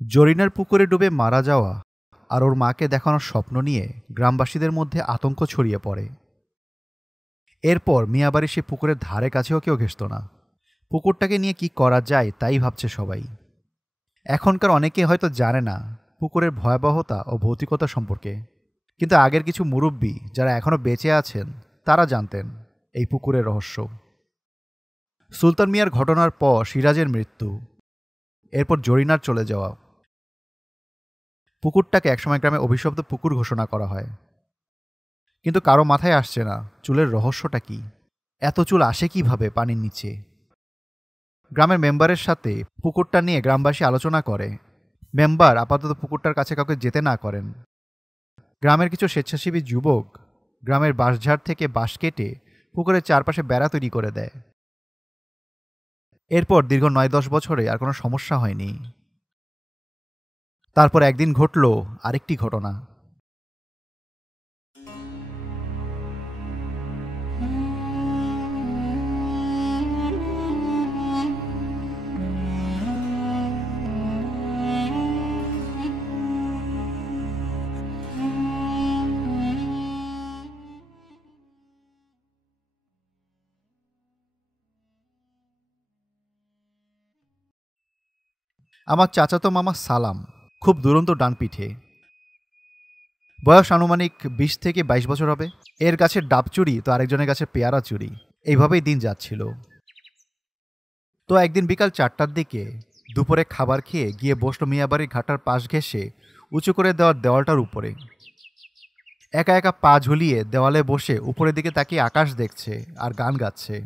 জরিনার পুকুরে ডুবে মারা যাওয়া আর ওর মাকে দেখানোর স্বপ্ন নিয়ে গ্রামবাসীদের মধ্যে আতঙ্ক ছড়িয়ে পড়ে। এরপর মিয়াবাড়ির সে পুকুরের ধারে কাছেও কেউ ঘেঁষত না। পুকুরটাকে নিয়ে কি করা যায় তাই ভাবছে সবাই। এখনকার অনেকে হয়তো জানে না পুকুরের ভয়াবহতা ও ভৌতিকতা সম্পর্কে, কিন্তু আগের কিছু মুরব্বী যারা এখনও বেঁচে আছেন তারা জানতেন এই পুকুরের রহস্য। সুলতান মিয়ার ঘটনার পর সিরাজের মৃত্যু, এরপর জরিনার চলে যাওয়া, পুকুরটাকে একসময় গ্রামে অভিশপ্ত পুকুর ঘোষণা করা হয়। কিন্তু কারো মাথায় আসছে না চুলের রহস্যটা কি, এত চুল আসে কিভাবে পানির নিচে। গ্রামের মেম্বারের সাথে পুকুরটা নিয়ে গ্রামবাসী আলোচনা করে। মেম্বার আপাতত পুকুরটার কাছে কাউকে যেতে না করেন। গ্রামের কিছু স্বেচ্ছাসেবী যুবক গ্রামের বাঁশঝাড় থেকে বাঁশ কেটে পুকুরের চারপাশে বেড়া তৈরি করে দেয়। এরপর দীর্ঘ ৯-১০ বছরে আর কোনো সমস্যা হয়নি। তারপর একদিন ঘটল আরেকটি ঘটনা। আমার চাচাতো মামা সালাম খুব দুরন্ত ডানপিঠে, বয়স আনুমানিক ২০ থেকে ২২ বছর হবে। এর গাছের ডাব চুরি তো আরেকজনের গাছের পেয়ারা চুরি, এইভাবেই দিন যাচ্ছিল। তো একদিন বিকাল ৪টার দিকে দুপুরে খাবার খেয়ে গিয়ে বসল মিয়াবাড়ির ঘাটার পাশ ঘেঁষে উঁচু করে দেওয়ার দেওয়ালটার উপরে। একা একা পা ঝুলিয়ে দেওয়ালে বসে উপরের দিকে তাকিয়ে আকাশ দেখছে আর গান গাচ্ছে।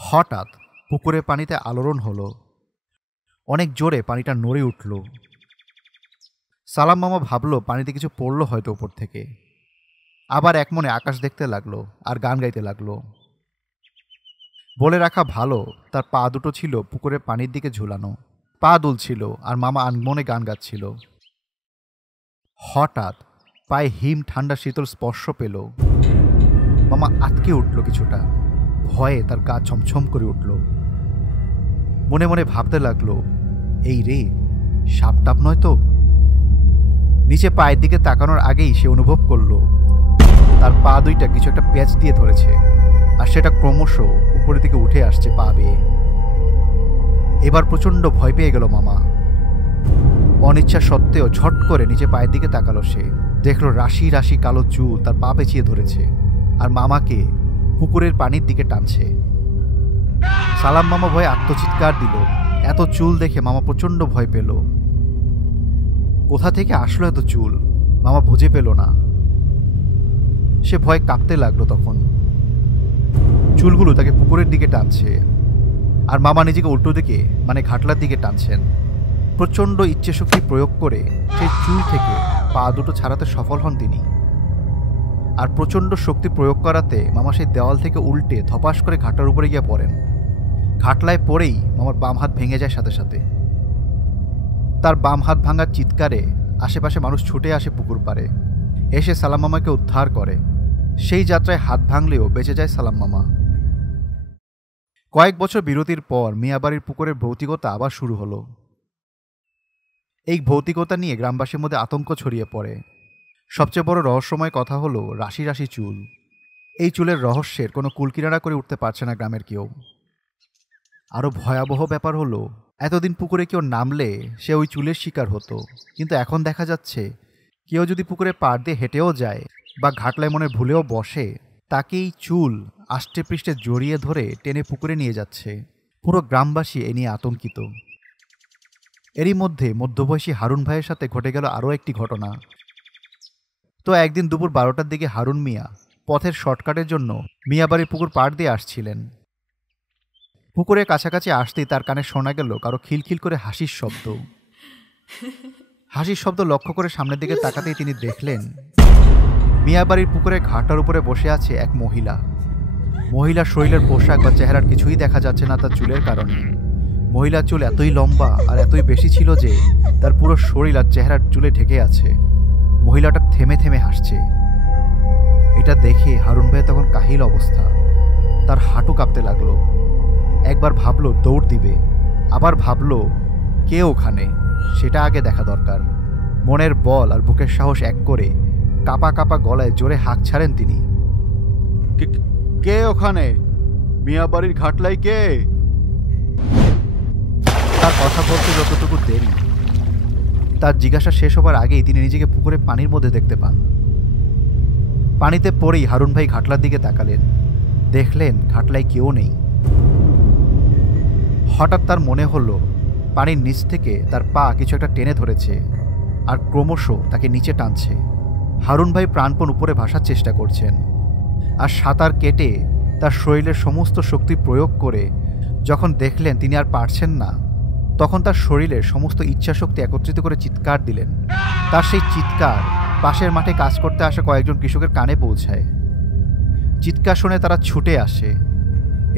হঠাৎ পুকুরের পানিতে আলোড়ন হলো, অনেক জোরে পানিটা নড়ে উঠল। সালাম মামা ভাবলো পানিতে কিছু পড়লো হয়তো উপর থেকে। আবার এক মনে আকাশ দেখতে লাগলো আর গান গাইতে লাগলো। বলে রাখা ভালো, তার পা দুটো ছিল পুকুরের পানির দিকে ঝুলানো, পা দুলছিল আর মামা আনমনে গান গাচ্ছিল। হঠাৎ পায়ে হিম ঠান্ডা শীতল স্পর্শ পেল। মামা আটকে উঠল কিছুটা, ভয়ে তার গা ছমছম করে উঠল। মনে মনে ভাবতে লাগলো, এই রে, সাপ টাপ নয় তো? নিচে পায়ের দিকে তাকানোর আগেই সে অনুভব করলো তার পা দুইটা কিছু একটা প্যাঁচ দিয়ে ধরেছে, আর সেটা ক্রমশ উপরের দিকে উঠে আসছে পা বেয়ে। এবার প্রচণ্ড ভয় পেয়ে গেল মামা। অনিচ্ছা সত্ত্বেও ঝট করে নিচে পায়ের দিকে তাকালো সে, দেখলো রাশি রাশি কালো চুল তার পা পেঁচিয়ে ধরেছে আর মামাকে পুকুরের পানির দিকে টানছে। সালাম মামা ভয়ে আত্মচিৎকার দিল। এত চুল দেখে মামা প্রচণ্ড ভয় পেল। কোথা থেকে আসলো এত চুল মামা বুঝে পেল না। সে ভয় কাঁপতে লাগলো। তখন চুলগুলো তাকে পুকুরের দিকে টানছে আর মামা নিজেকে উল্টো দিকে মানে ঘাটলার দিকে টানছেন। প্রচণ্ড ইচ্ছে শক্তি প্রয়োগ করে সেই চুল থেকে পা দুটো ছাড়াতে সফল হন তিনি। আর প্রচণ্ড শক্তি প্রয়োগ করাতে মামা সেই দেওয়াল থেকে উল্টে ধপাস করে ঘাটার উপরে গিয়ে পড়েন। ঘাটলায় পড়েই মামার বাম হাত ভেঙে যায় সাথে সাথে। তার বাম হাত ভাঙার চিৎকারে আশেপাশে মানুষ ছুটে আসে পুকুর পাড়ে, এসে সালাম মামাকে উদ্ধার করে। সেই যাত্রায় হাত ভাঙলেও বেঁচে যায় সালাম মামা। কয়েক বছর বিরতির পর মিয়াবাড়ির পুকুরের ভৌতিকতা আবার শুরু হলো। এই ভৌতিকতা নিয়ে গ্রামবাসীর মধ্যে আতঙ্ক ছড়িয়ে পড়ে। সবচেয়ে বড় রহস্যময় কথা হলো রাশি রাশি চুল। এই চুলের রহস্যের কোনো কুলকিনারা করে উঠতে পারছে না গ্রামের কেউ। আরও ভয়াবহ ব্যাপার হলো, এতদিন পুকুরে কেউ নামলে সে ওই চুলের শিকার হতো, কিন্তু এখন দেখা যাচ্ছে কেউ যদি পুকুরে পাড় দিয়ে হেঁটেও যায় বা ঘাটলায় মনে ভুলেও বসে, তাকে এই চুল আষ্টে পৃষ্ঠে জড়িয়ে ধরে টেনে পুকুরে নিয়ে যাচ্ছে। পুরো গ্রামবাসী এ নিয়ে আতঙ্কিত। এরই মধ্যে মধ্যবয়সী হারুন ভাইয়ের সাথে ঘটে গেল আরও একটি ঘটনা। তো একদিন দুপুর 12টার দিকে হারুন মিয়া পথের শর্টকাটের জন্য মিয়াবাড়ির পুকুর পাড় দিয়ে আসছিলেন। পুকুরের কাছাকাছি আসতেই তার কানে শোনা গেল কারো খিলখিল করে হাসির শব্দ। হাসির শব্দ লক্ষ্য করে সামনের দিকে তাকাতেই তিনি দেখলেন মিয়াবাড়ির পুকুরের ঘাটার উপরে বসে আছে এক মহিলা। মহিলার শরীরের পোশাক বা চেহারার কিছুই দেখা যাচ্ছে না তার চুলের কারণে। মহিলার চুল এতই লম্বা আর এতই বেশি ছিল যে তার পুরো শরীর আর চেহারার চুলে ঢেকে আছে। মহিলাটা থেমে থেমে হাসছে। এটা দেখে হারুন ভাই তখন কাহিল অবস্থা, তার হাঁটু কাঁপতে লাগলো। একবার ভাবলো দৌড় দিবে, আবার ভাবলো কে ওখানে, সেটা আগে দেখা দরকার। মনের বল আর বুকের সাহস এক করে কাপা কাপা গলায় জোরে হাঁক ছাড়েন তিনি। কে ওখানে? মিয়াবাড়ির ঘাটলাই কে? তার কথা বলতে যতটুকু দেরি, তার জিজ্ঞাসা শেষ হবার আগেই তিনি নিজেকে পুকুরে পানির মধ্যে দেখতে পান। পানিতে পড়েই হারুন ভাই ঘাটলার দিকে তাকালেন। দেখলেন ঘাটলায় কেউ নেই। হঠাৎ তার মনে হলো পানির নিচ থেকে তার পা কিছু একটা টেনে ধরেছে আর ক্রমশ তাকে নিচে টানছে। হারুন ভাই প্রাণপণ উপরে ভাসার চেষ্টা করছেন, আর সাঁতার কেটে তার শরীরের সমস্ত শক্তি প্রয়োগ করে যখন দেখলেন তিনি আর পারছেন না, তখন তার শরীরের সমস্ত ইচ্ছাশক্তি একত্রিত করে চিৎকার দিলেন। তার সেই চিৎকার পাশের মাঠে কাজ করতে আসা কয়েকজন কৃষকের কানে পৌঁছায়। চিৎকার শুনে তারা ছুটে আসে,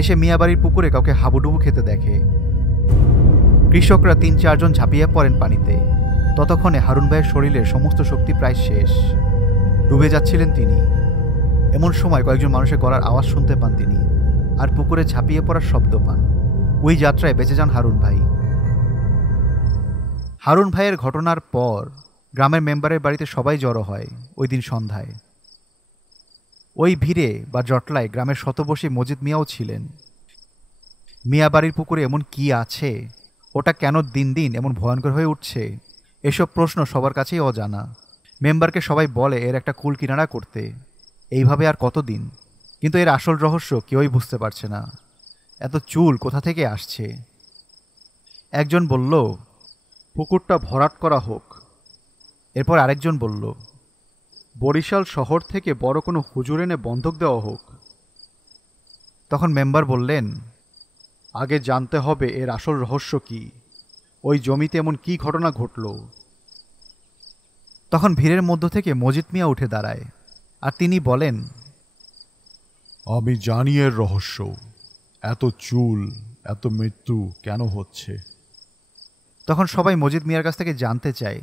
এসে মিয়াবাড়ির পুকুরে কাউকে হাবুডুবু খেতে দেখে। কৃষকরা ৩-৪ জন ঝাঁপিয়ে পড়েন পানিতে। ততক্ষণে হারুন ভাইয়ের শরীরের সমস্ত শক্তি প্রায় শেষ, ডুবে যাচ্ছিলেন তিনি। এমন সময় কয়েকজন মানুষের গলার আওয়াজ শুনতে পান তিনি, আর পুকুরে ঝাঁপিয়ে পড়ার শব্দ পান। ওই যাত্রায় বেঁচে যান হারুন ভাই। হারুন ভাইয়ের ঘটনার পর গ্রামের মেম্বারের বাড়িতে সবাই জড়ো হয় ওই দিন সন্ধ্যায়। ওই ভিড়ে বা জটলায় গ্রামের শতবর্ষী মজিদ মিয়াও ছিলেন। মিয়াবাড়ির পুকুরে এমন কি আছে, ওটা কেন দিন দিন এমন ভয়ঙ্কর হয়ে উঠছে, এসব প্রশ্ন সবার কাছেই অজানা। মেম্বারকে সবাই বলে এর একটা কুল কিনারা করতে, এইভাবে আর কতদিন। কিন্তু এর আসল রহস্য কেউই বুঝতে পারছে না। এত চুল কোথা থেকে আসছে? একজন বলল, পুকুরটা ভরাট করা হোক। এরপর আরেকজন বলল, বরিশাল শহর থেকে বড় কোনো হুজুর এনে বন্ধক দেওয়া হোক। তখন মেম্বার বললেন, আগে জানতে হবে এর আসল রহস্য কি, ওই জমিতে এমন কি ঘটনা ঘটল। তখন ভিড়ের মধ্য থেকে মজিদ মিয়া উঠে দাঁড়ায়, আর তিনি বলেন, আমি জানি এর রহস্য। এত চুল, এত মৃত্যু কেন হচ্ছে? তখন সবাই মজিদ মিয়ার কাছ থেকে জানতে চায়।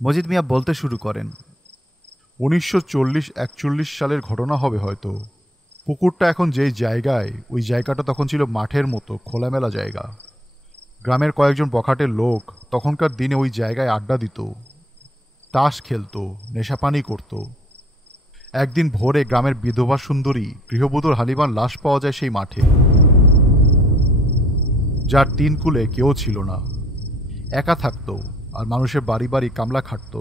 মজিদ মিয়া বলতে শুরু করেন, 1940-41 সালের ঘটনা হবে হয়তো। পুকুরটা এখন যেই জায়গায়, ওই জায়গাটা তখন ছিল মাঠের মতো খোলামেলা জায়গা। গ্রামের কয়েকজন বখাটের লোক তখনকার দিনে ওই জায়গায় আড্ডা দিত, তাস খেলতো, নেশাপানি করত। একদিন ভোরে গ্রামের বিধবা সুন্দরী গৃহবধূর হালিমার লাশ পাওয়া যায় সেই মাঠে, যার 3 কুলে কেউ ছিল না। একা থাকতো, আর মানুষের বাড়ি বাড়ি কামলা খাটত।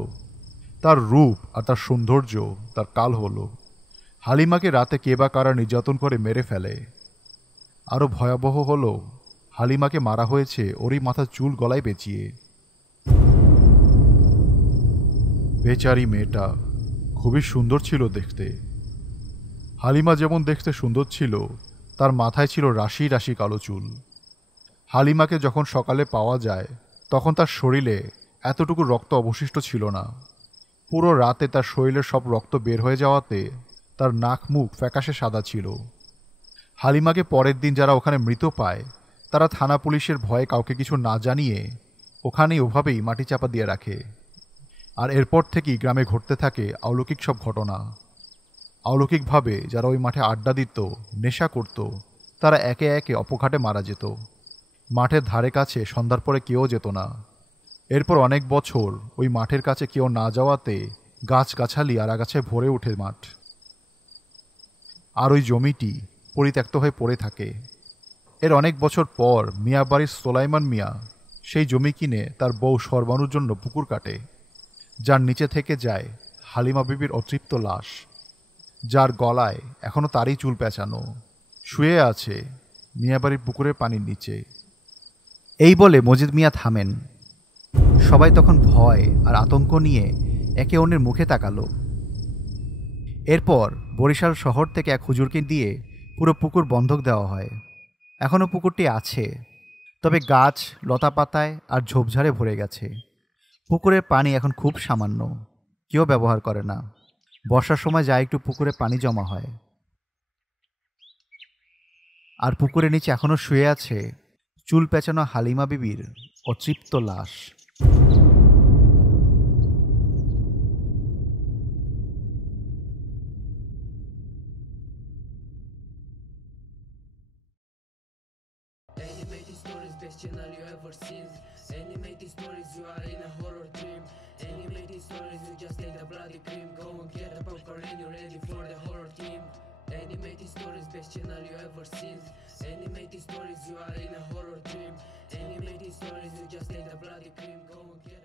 তার রূপ আর তার সৌন্দর্য তার কাল হলো। হালিমাকে রাতে কে বা কারা নির্যাতন করে মেরে ফেলে। আরও ভয়াবহ হলো, হালিমাকে মারা হয়েছে ওরই মাথার চুল গলায় পেঁচিয়ে। বেচারি মেয়েটা খুবই সুন্দর ছিল দেখতে। হালিমা যেমন দেখতে সুন্দর ছিল, তার মাথায় ছিল রাশি রাশি কালো চুল। হালিমাকে যখন সকালে পাওয়া যায়, তখন তার শরীরে এতটুকু রক্ত অবশিষ্ট ছিল না। পুরো রাতে তার শরীরের সব রক্ত বের হয়ে যাওয়াতে তার নাক মুখ ফ্যাকাশে সাদা ছিল। হালিমাকে পরের দিন যারা ওখানে মৃত পায়, তারা থানা পুলিশের ভয়ে কাউকে কিছু না জানিয়ে ওখানেই ওভাবেই মাটি চাপা দিয়ে রাখে। আর এরপর থেকেই গ্রামে ঘটতে থাকে অলৌকিক সব ঘটনা। অলৌকিকভাবে যারা ওই মাঠে আড্ডা দিত, নেশা করত, তারা একে একে অপঘাতে মারা যেত। মাঠের ধারে কাছে সন্ধ্যার পরে কেউ যেত না। এরপর অনেক বছর ওই মাঠের কাছে কেউ না যাওয়াতে গাছগাছালি আর আগাছায় ভরে ওঠে মাঠ, আর ওই জমিটি পরিত্যক্ত হয়ে পড়ে থাকে। এর অনেক বছর পর মিয়াবাড়ির সোলাইমান মিয়া সেই জমি কিনে তার বউ সরবানুর জন্য পুকুর কাটে, যার নিচে থেকে যায় হালিমা বিবির অতৃপ্ত লাশ, যার গলায় এখনও তারই চুল পেঁচানো, শুয়ে আছে মিয়াবাড়ির পুকুরের পানির নিচে। এই বলে মজিদ মিয়া থামেন। সবাই তখন ভয় আর আতঙ্ক নিয়ে একে অন্যের মুখে তাকালো। এরপর বরিশাল শহর থেকে এক হুজুরকে দিয়ে পুরো পুকুর বন্ধক দেওয়া হয়। এখনও পুকুরটি আছে, তবে গাছ লতাপাতায় আর ঝোপঝাড়ে ভরে গেছে। পুকুরের পানি এখন খুব সামান্য, কেউ ব্যবহার করে না। বর্ষার সময় যা একটু পুকুরে পানি জমা হয়। আর পুকুরের নিচে এখনও শুয়ে আছে চুল পেঁচানো হালিমা বিবির অতৃপ্ত লাশ। Animated stories, best channel you ever seen. Animated stories. you are in a horror dream. Animated stories, you just take the bloody cream. Go and get the popcorn and you're ready for the horror team. Animated stories, best channel you ever seen. Animated stories, you are in a horror dream. Animated stories, you just take the bloody cream. Go and get